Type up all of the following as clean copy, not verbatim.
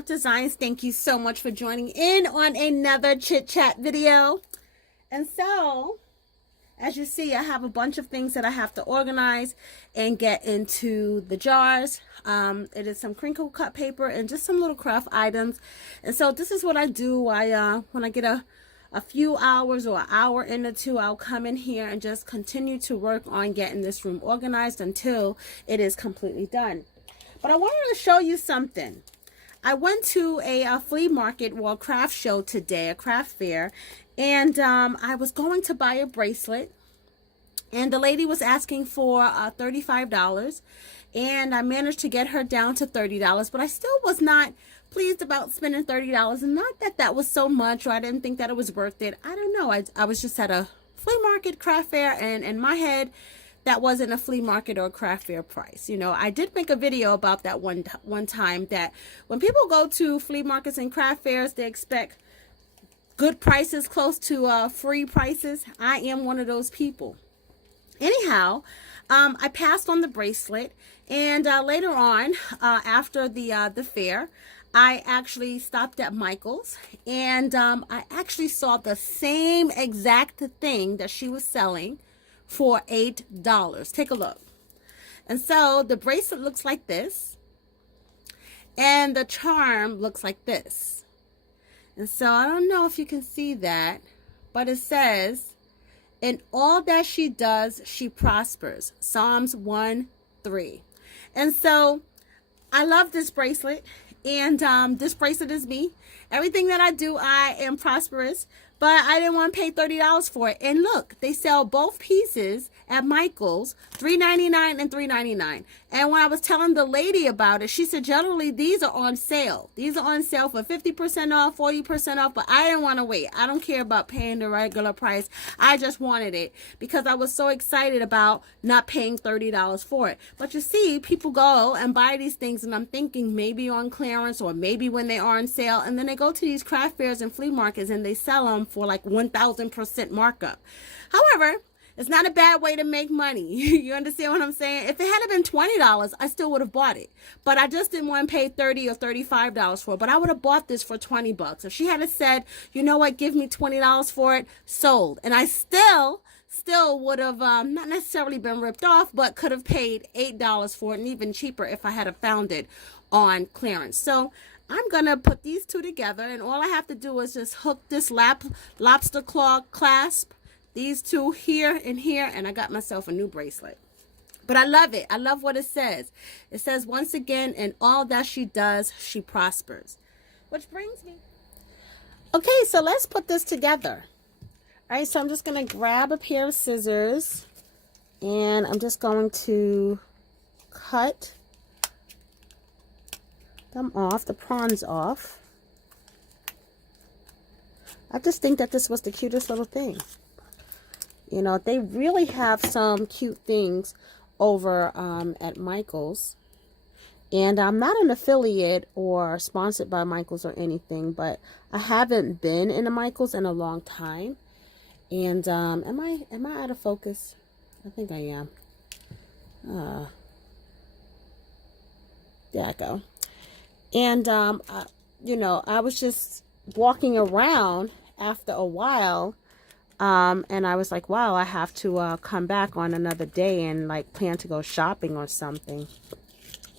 Haynesworth Designs. Thank you so much for joining in on another chit chat video. And so, as you see, I have a bunch of things that I have to organize and get into the jars. It is some crinkle cut paper and just some little craft items. And so this is what I do. When I get a few hours or an hour into two, I'll come in here and just continue to work on getting this room organized until it is completely done. But I wanted to show you something. I went to a flea market, well, craft show today, a craft fair, and I was going to buy a bracelet, and the lady was asking for $35, and I managed to get her down to $30, but I still was not pleased about spending $30, and not that that was so much, or I didn't think that it was worth it. I don't know. I was just at a flea market craft fair, and in my head, that wasn't a flea market or a craft fair price. You know, I did make a video about that one time, that when people go to flea markets and craft fairs, they expect good prices close to free prices. I am one of those people. Anyhow, I passed on the bracelet, and later on, after the fair, I actually stopped at Michael's, and I actually saw the same exact thing that she was selling for $8. Take a look. And so the bracelet looks like this, and the charm looks like this. And so I don't know if you can see that, but it says, "In all that she does, she prospers." Psalms 1:3. And so I love this bracelet, and this bracelet is me. Everything that I do, I am prosperous. But I didn't want to pay $30 for it. And look, they sell both pieces at Michael's, $3.99 and $3.99. And when I was telling the lady about it, she said, generally, these are on sale. These are on sale for 50% off, 40% off. But I didn't want to wait. I don't care about paying the regular price. I just wanted it because I was so excited about not paying $30 for it. But you see, people go and buy these things, and I'm thinking maybe on clearance or maybe when they are on sale. And then they go to these craft fairs and flea markets and they sell them for like 1,000% markup. However, it's not a bad way to make money. You understand what I'm saying? If it had been $20, I still would have bought it. But I just didn't want to pay $30 or $35 for it. But I would have bought this for $20. If she had said, you know what, give me $20 for it, sold. And I still would have not necessarily been ripped off, but could have paid $8 for it, and even cheaper if I had have found it on clearance. So I'm going to put these two together, and all I have to do is just hook this lobster claw clasp, these two here and here, and I got myself a new bracelet. But I love it. I love what it says. It says, once again, in all that she does, she prospers. Which brings me. Okay, so let's put this together. All right, so I'm just going to grab a pair of scissors, and I'm just going to cut them off, the prongs off. I just think that this was the cutest little thing. You know, they really have some cute things over at Michael's. And I'm not an affiliate or sponsored by Michael's or anything, but I haven't been in a Michael's in a long time. And am I out of focus? I think I am. There I go. And, you know, I was just walking around after a while, and I was like, wow, I have to come back on another day and, like, plan to go shopping or something,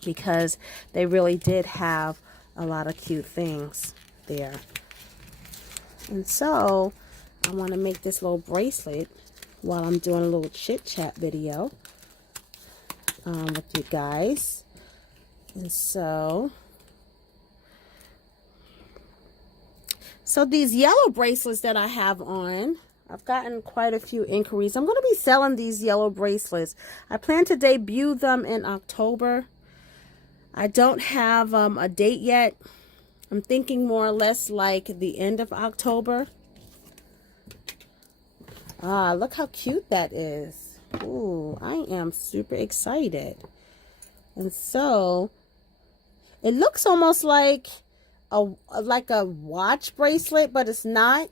because they really did have a lot of cute things there. And so I want to make this little bracelet while I'm doing a little chit-chat video with you guys. And so these yellow bracelets that I have on, I've gotten quite a few inquiries. I'm going to be selling these yellow bracelets. I plan to debut them in October. I don't have a date yet. I'm thinking more or less like the end of October. Ah, look how cute that is. Ooh, I am super excited. And so it looks almost like a watch bracelet, but it's not.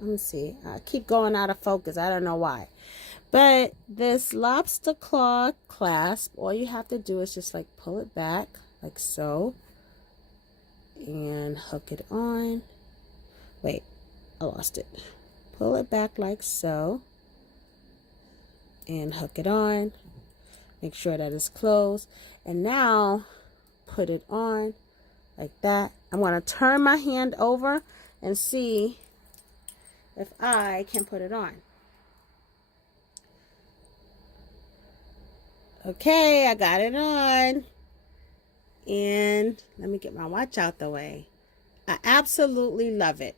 Let me see. I keep going out of focus. I don't know why. But this lobster claw clasp, all you have to do is just like pull it back like so, and hook it on. Wait, I lost it. Pull it back like so, and hook it on. Make sure that it's closed, and now put it on like that. I'm going to turn my hand over and see if I can put it on. Okay, I got it on. And let me get my watch out the way. I absolutely love it.